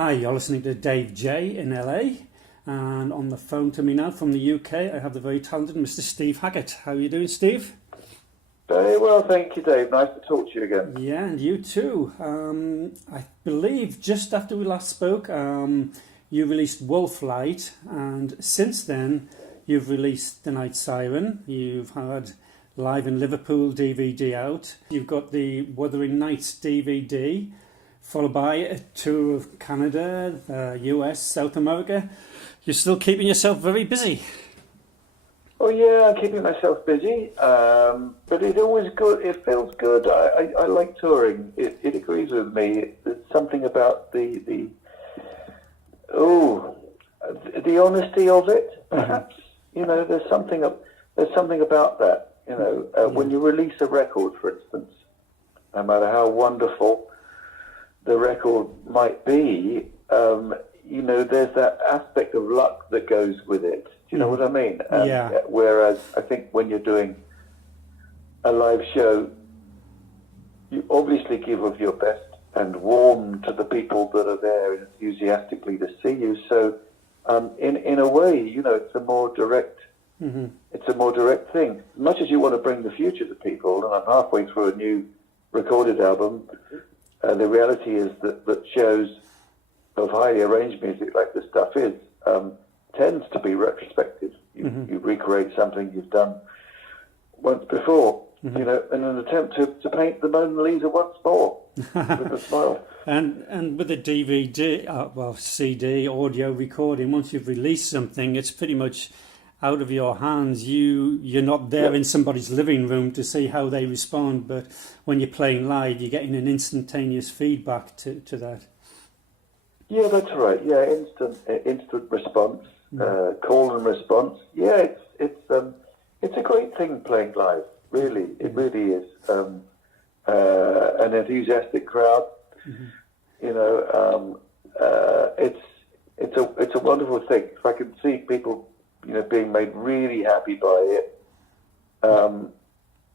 Hi, you're listening to Dave J in LA, and on the phone to me now from the UK, I have the very talented Mr. Steve Hackett. How are you doing, Steve? Very well, thank you, Dave. Nice to talk to you again. Yeah, and you too. I believe just after we last spoke, you released Wolflight, and since then, you've released The Night Siren. You've had Live in Liverpool DVD out. You've got the Wuthering Nights DVD, followed by a tour of Canada, US, South America. You're still keeping yourself very busy. Oh yeah, I'm keeping myself busy, but it's always good. It feels good. I like touring. It agrees with me. There's something about the honesty of it. Perhaps there's something about that. When you release a record, for instance, no matter how wonderful the record might be, there's that aspect of luck that goes with it. Do you know what I mean? Yeah. Whereas I think when you're doing a live show, you obviously give of your best and warm to the people that are there enthusiastically to see you. So, in a way, it's a more direct. Mm-hmm. It's a more direct thing. As much as you want to bring the future to people, and I'm halfway through a new recorded album, the reality is that shows of highly arranged music like this stuff is tends to be retrospective. You recreate something you've done once before, in an attempt to paint the Mona Lisa once more with a smile. And with a DVD, CD, audio recording, once you've released something, it's pretty much out of your hands. You're not there in somebody's living room to see how they respond, but when you're playing live, you're getting an instantaneous feedback to that. Yeah, that's right. Yeah, instant response, call and response. Yeah, it's a great thing playing live. Really, it really is. An enthusiastic crowd. It's a wonderful thing. If I can see people, being made really happy by it,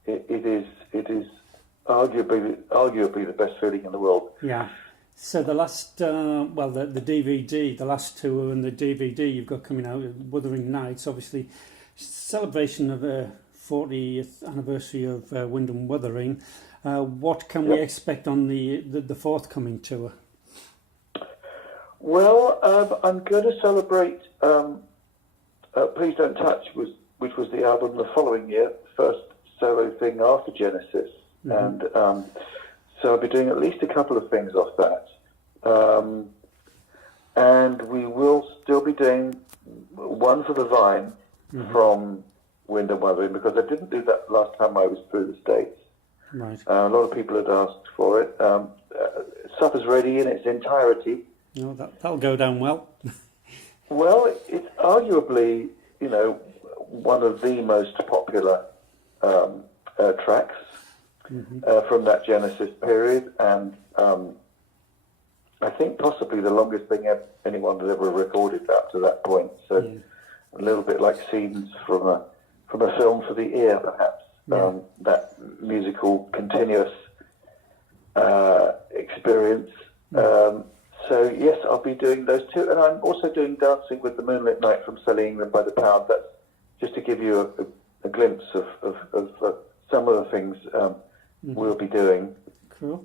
it is arguably the best feeling in the world. Yeah. So the last, the DVD, the last tour and the DVD you've got coming out, Wuthering Nights, obviously celebration of the 40th anniversary of Wind and Wuthering. What can we expect on the forthcoming tour? Well, I'm going to celebrate Please Don't Touch, which was the album the following year, first solo thing after Genesis. And so I'll be doing at least a couple of things off that. And we will still be doing one for the Vine from Wind and Wuthering, because I didn't do that last time I was through the States. Right. A lot of people had asked for it. Supper's Ready in its entirety. No, that'll go down well. Well, it's arguably, one of the most popular tracks from that Genesis period, and I think possibly the longest thing anyone had ever recorded up to that point. So a little bit like scenes from a film for the ear, perhaps. That musical continuous experience. So yes, I'll be doing those two, and I'm also doing Dancing with the Moonlit Night from Selling England by the Pound. That's just to give you a glimpse of some of the things we'll be doing. Cool.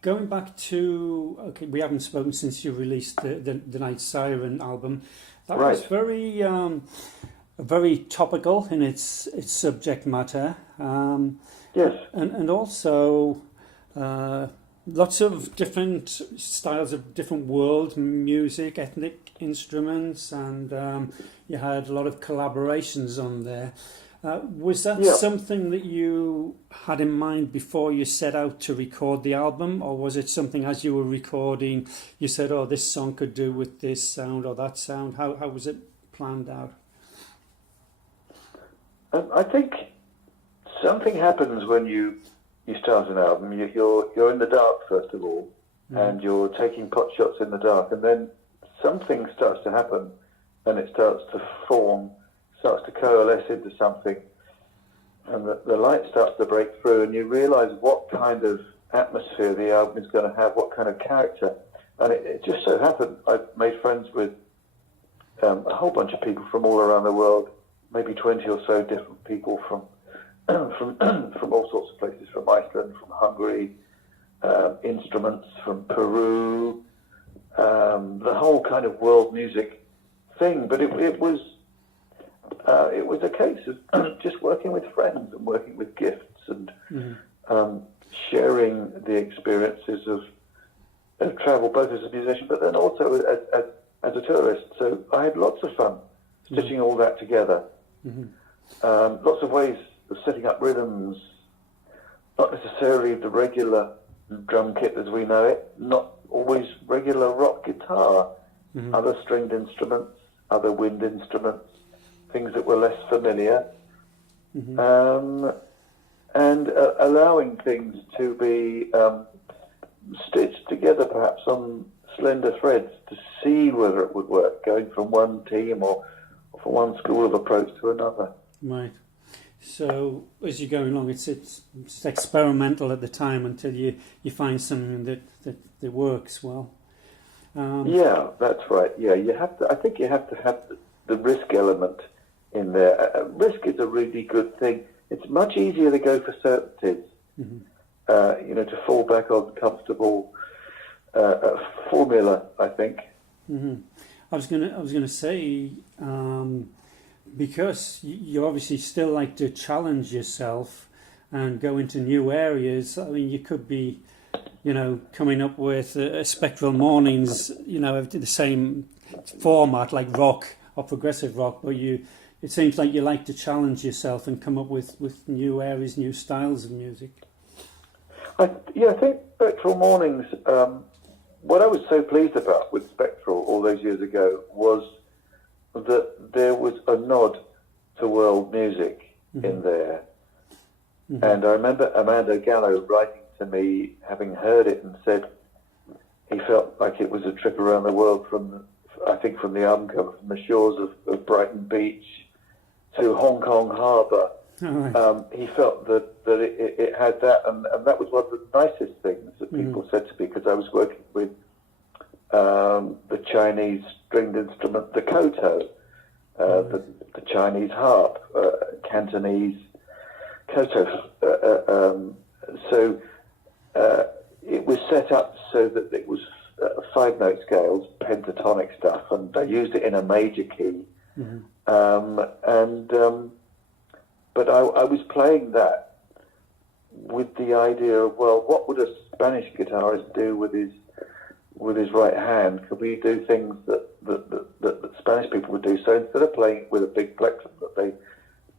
Going back to, we haven't spoken since you released the Night Siren album. That was very topical in its subject matter. Yes. And also lots of different styles of different world music, ethnic instruments, and you had a lot of collaborations on there. Was that something that you had in mind before you set out to record the album, or was it something as you were recording you said, oh, this song could do with this sound or that sound? How was it planned out? I think something happens when you start an album. You're in the dark, first of all, and you're taking pot shots in the dark, and then something starts to happen, and it starts to form, starts to coalesce into something, and the light starts to break through, and you realise what kind of atmosphere the album is going to have, what kind of character. And it just so happened I made friends with a whole bunch of people from all around the world, maybe 20 or so different people from from all sorts of places, from Iceland, from Hungary, instruments from Peru, the whole kind of world music thing. But it was a case of just working with friends and working with gifts and sharing the experiences of travel, both as a musician, but then also as a tourist. So I had lots of fun stitching all that together. Lots of ways of setting up rhythms, not necessarily the regular drum kit as we know it, not always regular rock guitar, other stringed instruments, other wind instruments, things that were less familiar, and allowing things to be stitched together perhaps on slender threads to see whether it would work, going from one team or from one school of approach to another. Right. So as you're going along, it's experimental at the time until you find something that works well. Yeah, that's right. Yeah, you have to. I think you have to have the risk element in there. Risk is a really good thing. It's much easier to go for certainties. To fall back on comfortable formula. I think. I was gonna say. Because you obviously still like to challenge yourself and go into new areas. I mean, you could be, coming up with a Spectral Mornings, the same format like rock or progressive rock, but it seems like you like to challenge yourself and come up with new areas, new styles of music. I think Spectral Mornings, what I was so pleased about with Spectral all those years ago was that there was a nod to world music in there. And I remember Amando Gallo writing to me, having heard it, and said he felt like it was a trip around the world from the album cover, from the shores of Brighton Beach to Hong Kong Harbour. He felt that it had that, and that was one of the nicest things that people said to me, because I was working with the Chinese stringed instrument, the koto, the Chinese harp, Cantonese koto. So it was set up so that it was 5-note scales, pentatonic stuff, and I used it in a major key. But I was playing that with the idea of, well, what would a Spanish guitarist do with his right hand? Could we do things that Spanish people would do? So instead of playing it with a big plectrum that they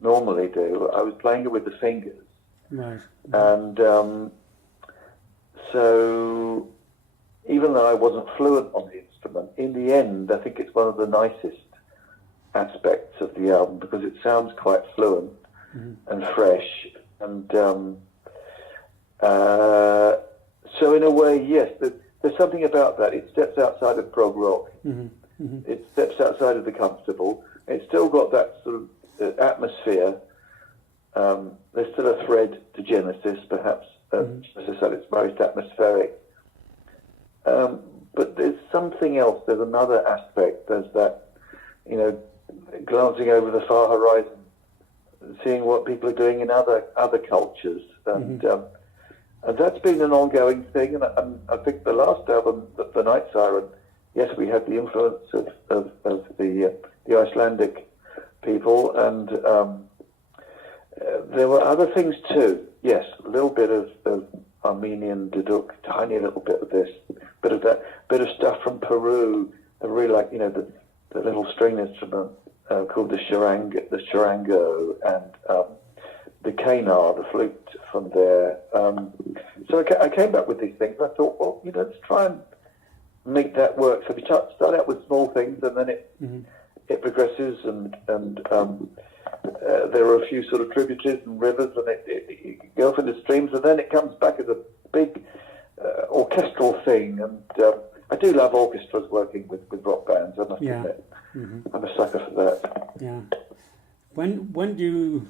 normally do, I was playing it with the fingers. Right. And so even though I wasn't fluent on the instrument, in the end, I think it's one of the nicest aspects of the album, because it sounds quite fluent and fresh. And so in a way, yes, there's something about that. It steps outside of prog rock. It steps outside of the comfortable. It's still got that sort of atmosphere. There's still a thread to Genesis, perhaps. Genesis at its most atmospheric. But there's something else. There's another aspect. There's that, glancing over the far horizon, seeing what people are doing in other cultures. And that's been an ongoing thing. And I think the last album, The Night Siren, yes, we had the influence of the Icelandic people, and there were other things too. Yes, a little bit of Armenian duduk, tiny little bit of this, bit of that, bit of stuff from Peru. I really like, the little string instrument called the charango, and the kanar, the flute from there. So I came back with these things, and I thought, well, let's try and make that work. So we start out with small things, and then it progresses, and there are a few sort of tributaries and rivers, and it goes off into streams, and then it comes back as a big orchestral thing. And I do love orchestras working with rock bands, I must admit. I'm a sucker for that. Yeah. When do you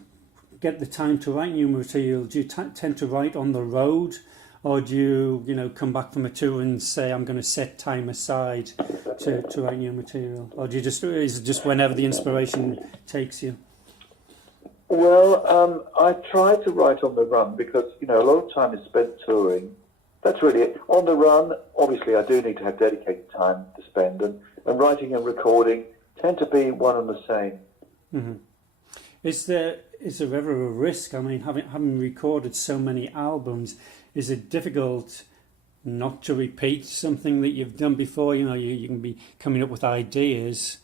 get the time to write new material? Do you tend to write on the road, or do you, come back from a tour and say, I'm going to set time aside to write new material? Or do you is it just whenever the inspiration takes you? Well, I try to write on the run because, a lot of time is spent touring. That's really it. On the run, obviously, I do need to have dedicated time to spend, and writing and recording tend to be one and the same. Mm-hmm. Is there ever a risk? I mean, having recorded so many albums, is it difficult not to repeat something that you've done before? You can be coming up with ideas.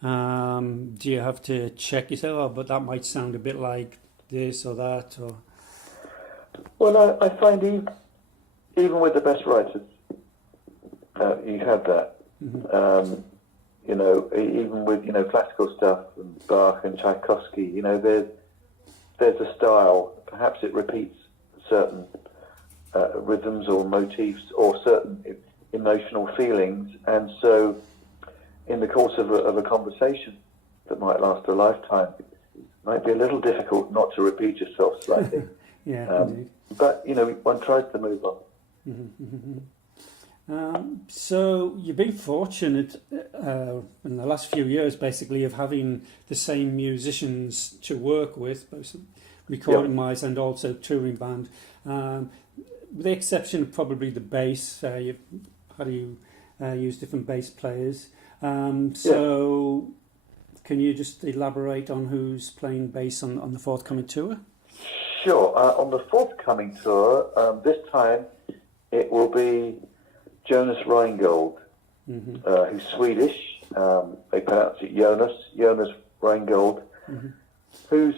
Do you have to check yourself? Oh, but that might sound a bit like this or that, or. Well, I find even with the best writers, you have that. Mm-hmm. Even with classical stuff and Bach and Tchaikovsky, there's a style. Perhaps it repeats certain rhythms or motifs or certain emotional feelings, and so in the course of a conversation that might last a lifetime, it might be a little difficult not to repeat yourself slightly. Yeah, but one tries to move on. Mm-hmm, mm-hmm. So you've been fortunate in the last few years, basically, of having the same musicians to work with, both recording-wise and also touring band. With the exception of probably the bass, you've had to use different bass players. So can you just elaborate on who's playing bass on the forthcoming tour? Sure. On the forthcoming tour, this time it will be Jonas Reingold, mm-hmm. Who's Swedish. They pronounce it Jonas Reingold, mm-hmm. who's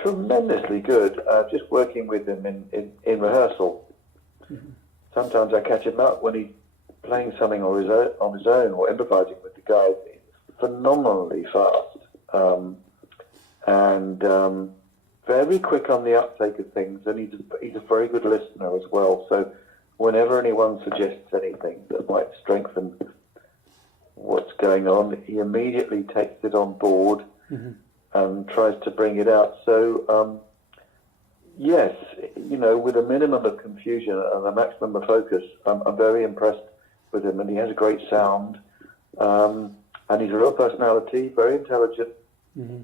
tremendously good. Just working with him in rehearsal. Mm-hmm. Sometimes I catch him up when he's playing something on his own or improvising with the guys. Phenomenally fast and very quick on the uptake of things, and he's a very good listener as well. So whenever anyone suggests anything that might strengthen what's going on, he immediately takes it on board, mm-hmm. and tries to bring it out. So yes, with a minimum of confusion and a maximum of focus, I'm very impressed with him, and he has a great sound, and he's a real personality, very intelligent, mm-hmm.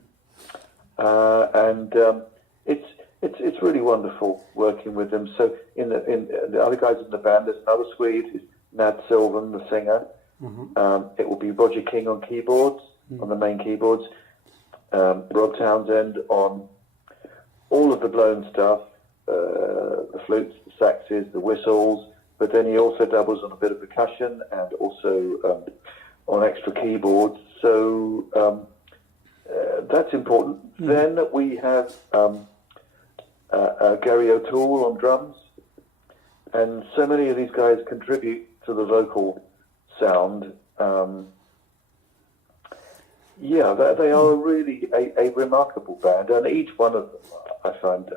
And it's really wonderful working with him. So in the other guys in the band, there's another Swede, who's Nad Sylvan, the singer. Mm-hmm. It will be Roger King on keyboards, mm-hmm. on the main keyboards, Rob Townsend on all of the blown stuff, the flutes, the saxes, the whistles. But then he also doubles on a bit of percussion and also on extra keyboards. So that's important. Mm-hmm. Then we have Gary O'Toole on drums. And so many of these guys contribute to the vocal sound. They are really a remarkable band. And each one of them, I find,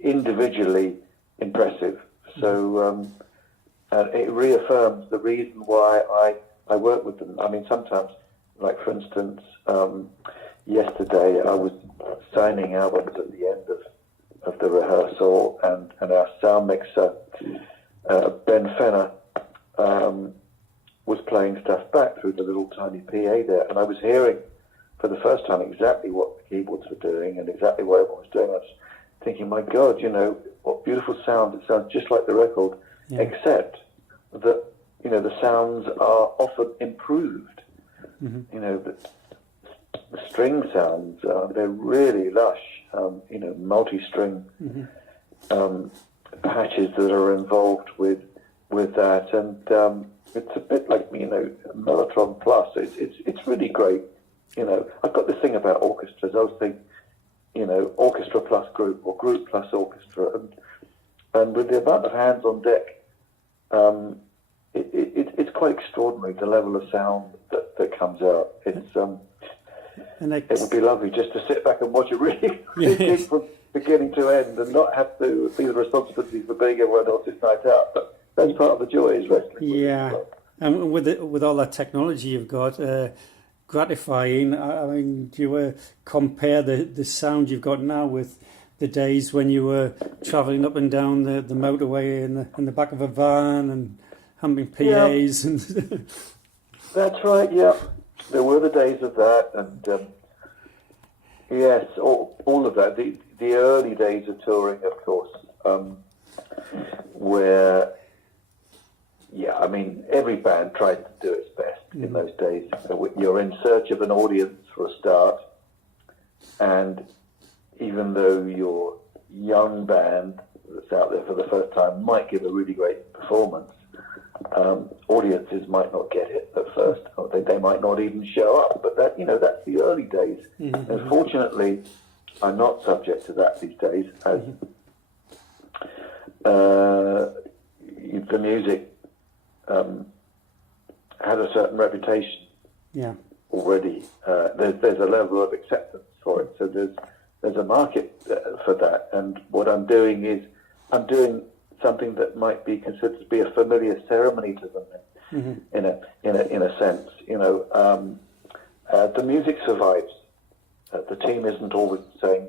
individually impressive. So... and it reaffirms the reason why I work with them. I mean, sometimes, like for instance, yesterday I was signing albums at the end of the rehearsal, and our sound mixer, Ben Fenner, was playing stuff back through the little tiny PA there, and I was hearing for the first time exactly what the keyboards were doing and exactly what everyone was doing. I was thinking, my God, what beautiful sound. It sounds just like the record. Yeah. Except that, the sounds are often improved. Mm-hmm. The string sounds, they're really lush, multi-string mm-hmm. Patches that are involved with that. And it's a bit like, Mellotron Plus. It's really great. I've got this thing about orchestras. I was thinking, orchestra plus group or group plus orchestra. And with the amount of hands on deck, it's quite extraordinary, the level of sound that comes out. It would be lovely just to sit back and watch it really from beginning to end and not have to be the responsibility for being everyone else's night out. But that's part of the joy, is wrestling. Yeah, and with all that technology you've got, gratifying. I mean, do you compare the sound you've got now with the days when you were travelling up and down the motorway in the back of a van and humming PAs and. That's right. Yeah, there were the days of that, and yes, all of that. The early days of touring, of course, where. Yeah, I mean, every band tried to do its best in those days. So you're in search of an audience for a start, and even though your young band that's out there for the first time might give a really great performance, audiences might not get it at first, or they might not even show up. But that's the early days. Mm-hmm. And fortunately, I'm not subject to that these days, as the music had a certain reputation already. There's a level of acceptance for it, so there's a market for that. And what I'm doing is I'm doing something that might be considered to be a familiar ceremony to them, in a sense. The music survives. The team isn't always the same.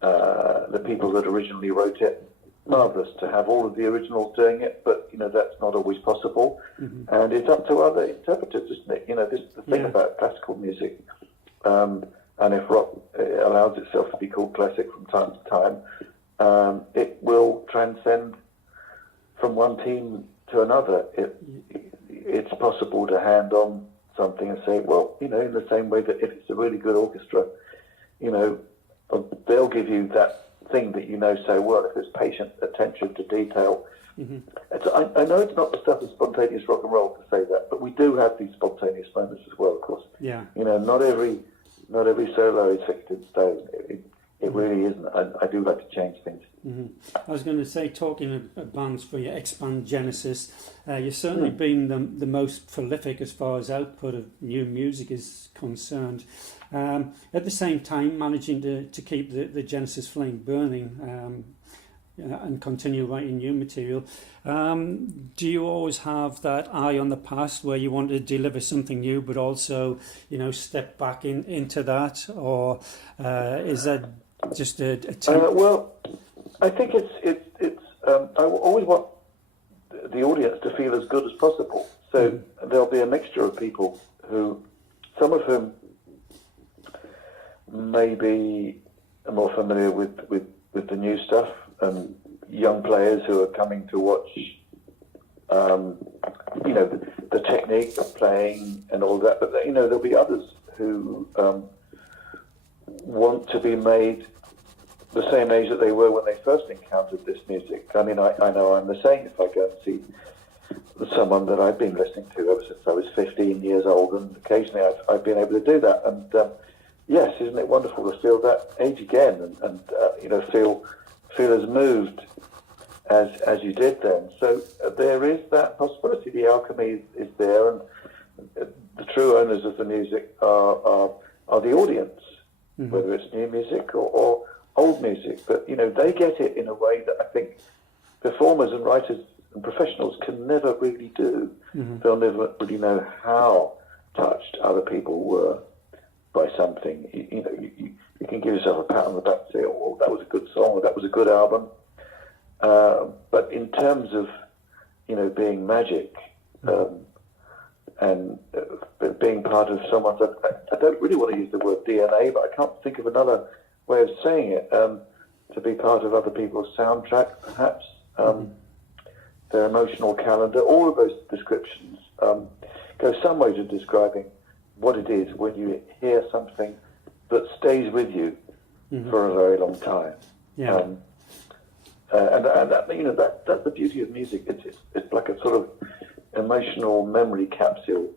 The people that originally wrote it. Marvellous to have all of the originals doing it, but that's not always possible, and it's up to other interpreters, isn't it? This is the thing about classical music, and if rock allows itself to be called classic from time to time, it will transcend from one team to another. It's possible to hand on something and say, well, in the same way that if it's a really good orchestra, they'll give you that thing that so well, if there's patient attention to detail. I know it's not the stuff of spontaneous rock and roll to say that, but we do have these spontaneous moments as well, of course. Yeah. Not every solo is fixed in stone. It really isn't. I do like to change things. I was going to say, talking of bands for your Expand Genesis, you've certainly been the most prolific as far as output of new music is concerned. At the same time, managing to keep the Genesis flame burning and continue writing new material. Do you always have that eye on the past where you want to deliver something new, but also, step back into that, or is that just a well, I think it's I always want the audience to feel as good as possible. So there'll be a mixture of people some of whom maybe are more familiar with the new stuff, and young players who are coming to watch, the technique of playing and all that. But there'll be others who want to be made the same age that they were when they first encountered this music. I mean, I know I'm the same if I go and see someone that I've been listening to ever since I was 15 years old, and occasionally I've been able to do that. And yes, isn't it wonderful to feel that age again, and feel as moved as you did then? So there is that possibility. The alchemy is there, and the true owners of the music are the audience, whether it's new music or old music. But they get it in a way that I think performers and writers and professionals can never really do. They'll never really know how touched other people were by something. You can give yourself a pat on the back and say, oh, that was a good song, or that was a good album. But in terms of, being magic, and being part of someone's, I don't really want to use the word DNA, but I can't think of another way of saying it, to be part of other people's soundtrack, perhaps, their emotional calendar. All of those descriptions go some way to describing what it is when you hear something that stays with you for a very long time. Yeah. And that, that's the beauty of music. It's like a sort of emotional memory capsule.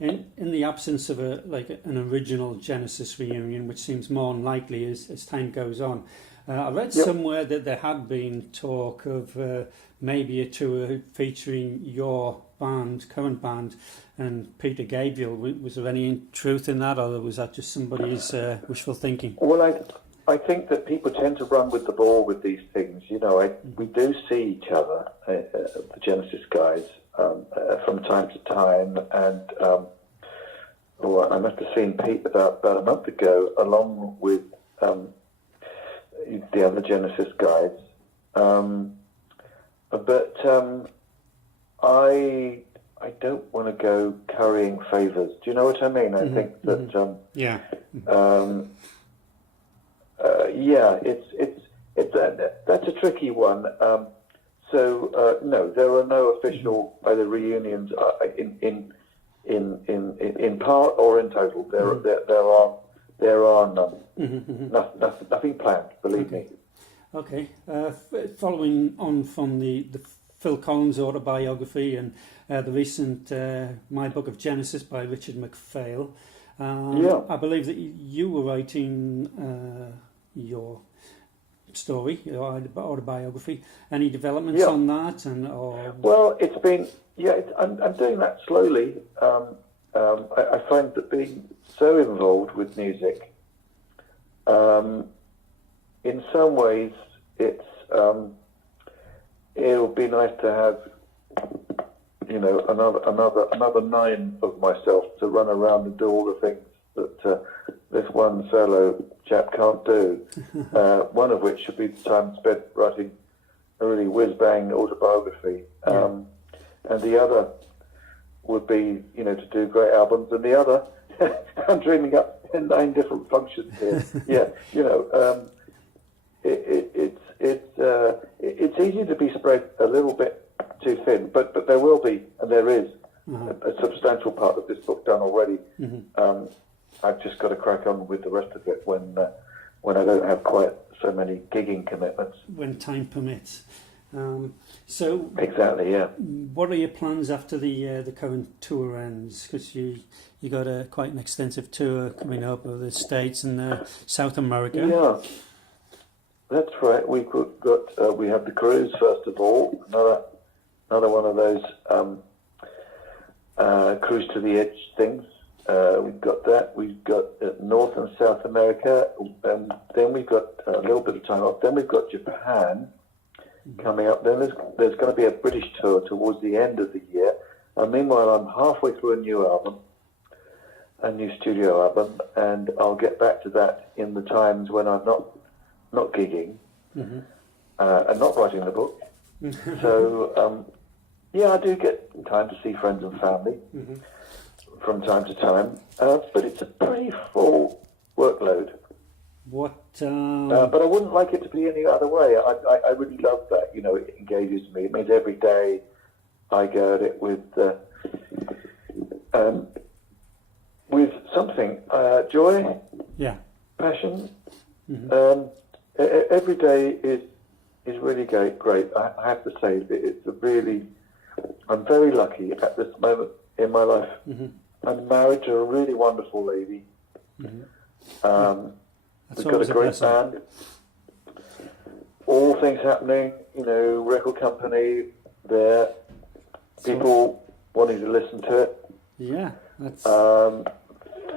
In the absence of an original Genesis reunion, which seems more unlikely as time goes on, I read somewhere that there had been talk of maybe a tour featuring your current band, and Peter Gabriel. Was there any truth in that, or was that just somebody's wishful thinking? Well, I think that people tend to run with the ball with these things. We do see each other, the Genesis guys, from time to time, and I must have seen Pete about a month ago, along with the other Genesis guides. But I don't want to go currying favours. Do you know what I mean? I think that that's a tricky one. No, there are no official either reunions in part or in total. There are none. Nothing planned. Believe me. Okay. Following on from the Phil Collins autobiography and the recent My Book of Genesis by Richard MacPhail, I believe that you were writing your story, your autobiography. Any developments on that? Well, it's been I'm doing that slowly. I find that being so involved with music, in some ways, it'll be nice to have, another 9 of myself to run around and do all the things that this one solo chap can't do. One of which should be the time spent writing a really whiz-bang autobiography, and the other would be, to do great albums, and the other, I'm dreaming up 9 different functions here. It's easy to be spread a little bit too thin, but there will be, and there is, a substantial part of this book done already. I've just got to crack on with the rest of it when I don't have quite so many gigging commitments. When time permits. Exactly, yeah. What are your plans after the current tour ends? Because you got quite an extensive tour coming up of the States and South America. Yeah, that's right. We have the cruise first of all. Another one of those cruise to the edge things. We've got that. We've got North and South America. Then we've got a little bit of time off. Then we've got Japan coming up. Then there's going to be a British tour towards the end of the year. And meanwhile, I'm halfway through a new studio album, and I'll get back to that in the times when I'm not gigging and not writing the book. So, I do get time to see friends and family from time to time, but it's a pretty full workload. But I wouldn't like it to be any other way. I really love that. It engages me. It means every day I go at it with something, joy, passion. Every day is really great. I have to say that I'm very lucky at this moment in my life. I'm married to a really wonderful lady. We've got a great band. All things happening, record company there, people wanting to listen to it. Yeah, that's...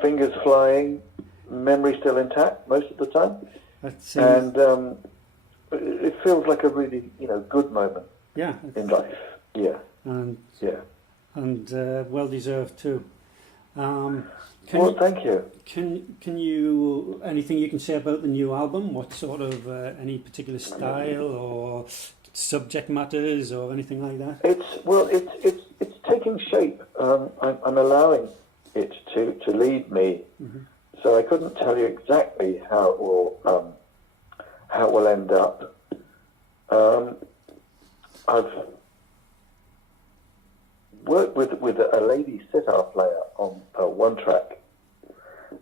fingers flying, memory still intact most of the time. And it feels like a really, good moment in life. Yeah. And well deserved too. Thank you. Can you anything you can say about the new album? What sort of any particular style or subject matters or anything like that? It's taking shape. I'm allowing it to lead me. So I couldn't tell you exactly how it will end up. I've worked with a lady sitar player on one track,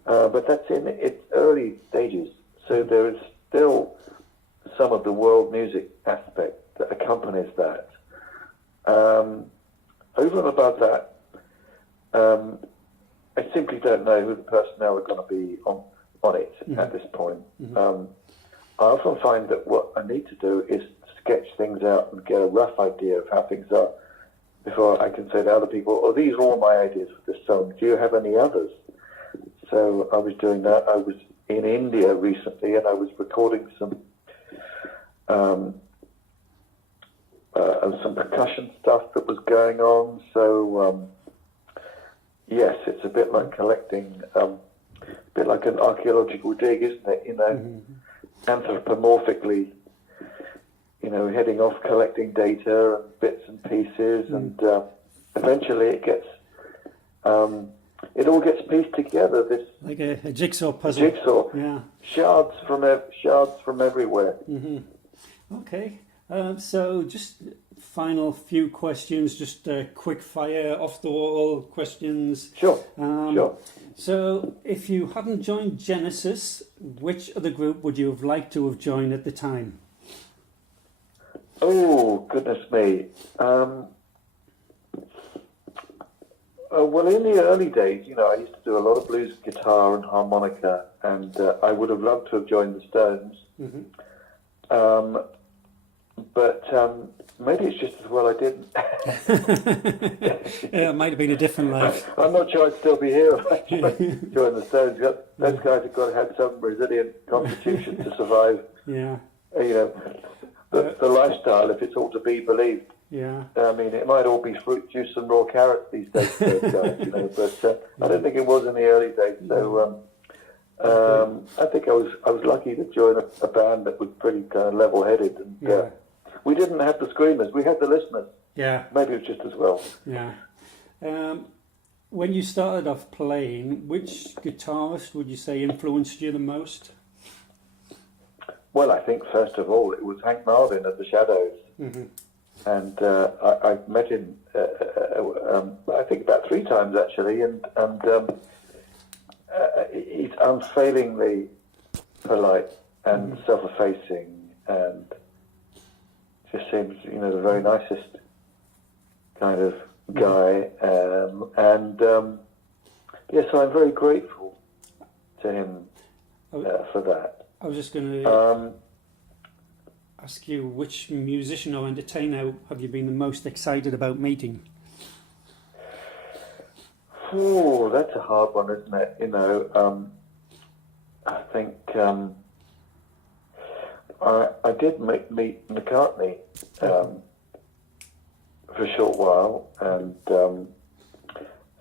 but that's in its early stages. So there is still some of the world music aspect that accompanies that. Over and above that, I simply don't know who the personnel are going to be on it at this point. I often find that what I need to do is sketch things out and get a rough idea of how things are before I can say to other people, "Oh, these are all my ideas for this song. Do you have any others?" So I was doing that. I was in India recently, and I was recording some percussion stuff that was going on. So yes, it's a bit like collecting bit like an archaeological dig, isn't it? Anthropomorphically, heading off collecting data and bits and pieces, and eventually it all gets pieced together. This like a jigsaw puzzle. Jigsaw. Yeah. Shards from everywhere. Okay. So just final few questions, just quick fire, off the wall questions. Sure. Sure. So if you hadn't joined Genesis, which other group would you have liked to have joined at the time? Oh, goodness me. Well, in the early days, I used to do a lot of blues guitar and harmonica, and I would have loved to have joined the Stones. But maybe it's just as well I didn't. Yeah, it might have been a different life. I'm not sure I'd still be here if I joined the Stones. Those guys have got to have some resilient constitution to survive. Yeah. The lifestyle, if it's all to be believed. Yeah. I mean, it might all be fruit juice and raw carrots these days, for those guys, but I don't think it was in the early days. So I think I was lucky to join a band that was pretty kind of level-headed, and we didn't have the screamers, we had the listeners. Yeah. Maybe it was just as well. Yeah. When you started off playing, which guitarist would you say influenced you the most? Well, I think first of all it was Hank Marvin of the Shadows. And I met him, I think about 3 times actually, and he's unfailingly polite and self-effacing, and just seems, the very nicest kind of guy. So I'm very grateful to him for that. I was just going to ask you, which musician or entertainer have you been the most excited about meeting? Oh, that's a hard one, isn't it? I think I did meet McCartney for a short while, and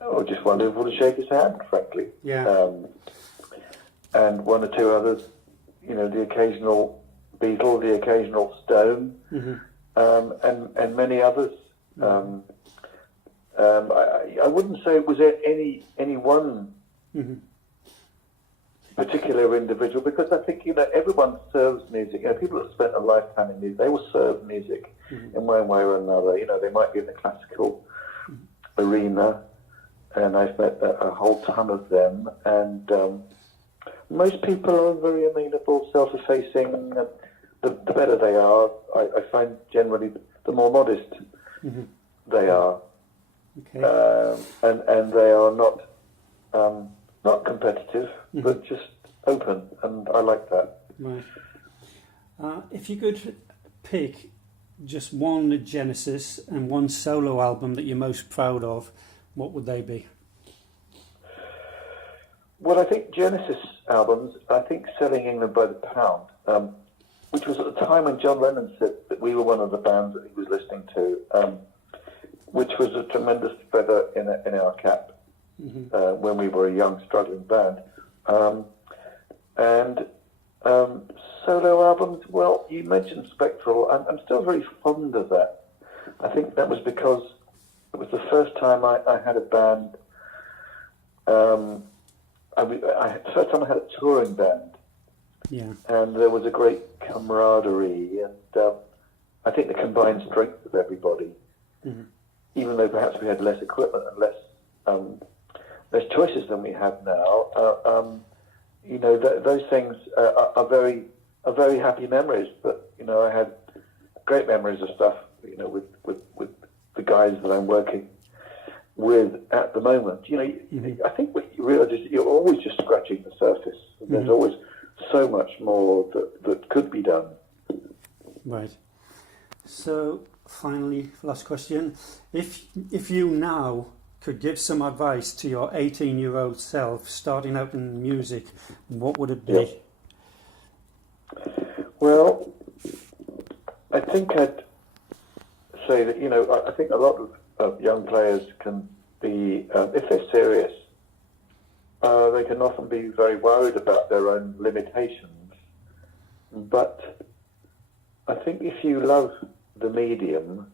I just wondered if I would shake his hand, frankly. Yeah. And one or two others, the occasional Beatle, the occasional Stone, and many others. I wouldn't say it was any one particular individual, because I think everyone serves music. People that spent a lifetime in music, they will serve music in one way or another. They might be in the classical arena, and I've met a whole ton of them. And most people are very amenable, self-effacing. And the better they are, I find generally the more modest they are. Okay. And they are not competitive, but just open, and I like that. Right. If you could pick just one Genesis and one solo album that you're most proud of, what would they be? Well, I think Genesis albums, I think Selling England by the Pound, which was at the time when John Lennon said that we were one of the bands that he was listening to, which was a tremendous feather in our cap when we were a young, struggling band. And solo albums, well, you mentioned Spectral. I'm still very fond of that. I think that was because it was the first time I had a band. The first time I had a touring band. Yeah. And there was a great camaraderie, and I think the combined strength of everybody, even though perhaps we had less equipment and less choices than we have now, those things are very happy memories. But I had great memories of stuff, with the guys that I'm working with at the moment. I think what you realise is you're always just scratching the surface. There's always so much more that could be done. Right. So finally, last question: if you now could give some advice to your 18-year-old self starting out in music, what would it be? Yeah. Well, I think I'd say that I think a lot of young players can be, if they're serious, they can often be very worried about their own limitations. But I think if you love the medium,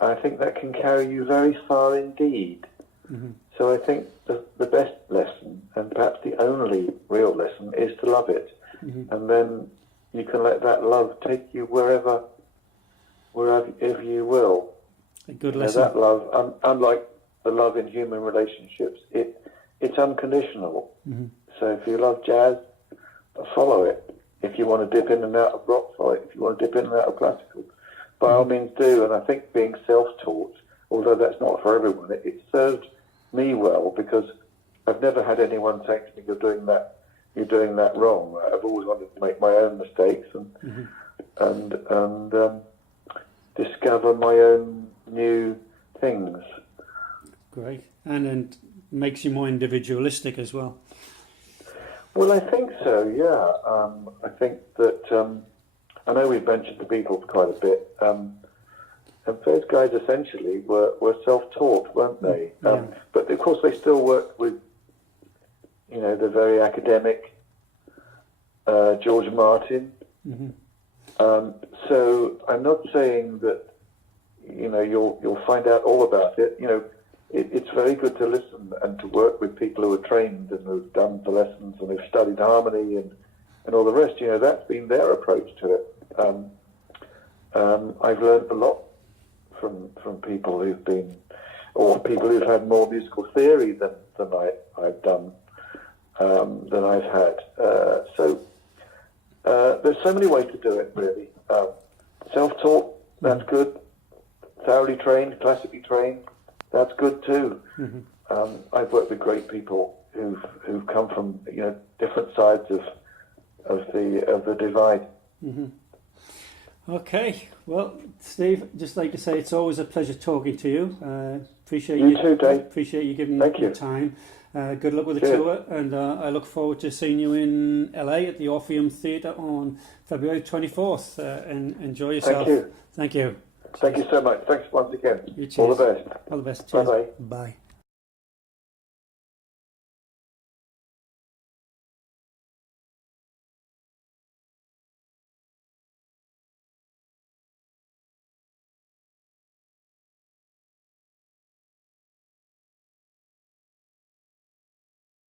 I think that can carry you very far indeed. Mm-hmm. So I think the best lesson, and perhaps the only real lesson, is to love it. Mm-hmm. And then you can let that love take you wherever you will. A good You know, lesson. that love, unlike the love in human relationships, it's unconditional. Mm-hmm. So if you love jazz, follow it. If you want to dip in and out of rock, follow it. If you want to dip in and out of classical, by all means do. And I think being self-taught, although that's not for everyone, it served me well, because I've never had anyone say to me, you're doing that wrong. I've always wanted to make my own mistakes and discover my own new things. Great. And makes you more individualistic as well. Well, I think so, yeah. I think that, I know we've mentioned the Beatles quite a bit, and those guys essentially were self-taught, weren't they? Yeah. But of course they still worked with, the very academic George Martin. Mm-hmm. So I'm not saying that, you'll find out all about it. It's very good to listen and to work with people who are trained and who've done the lessons and who've studied harmony and all the rest. That's been their approach to it. I've learned a lot from people who've been, or people who've had more musical theory than I've done, than I've had. So there's so many ways to do it, really. Self-taught, that's good. Thoroughly trained, classically trained, that's good too. Mm-hmm. I've worked with great people who've come from different sides of the divide. Mm-hmm. Okay, well, Steve, just like to say, it's always a pleasure talking to you. Appreciate you too, Dave. Appreciate you giving Thank your you. time. Good luck with the Cheers. tour, and I look forward to seeing you in LA at the Orpheum Theatre on February 24th. And enjoy yourself. Thank you. Thank you. Thank you so much. Thanks once again. You All the cheers. best. All the best. Cheers. Bye-bye. Bye.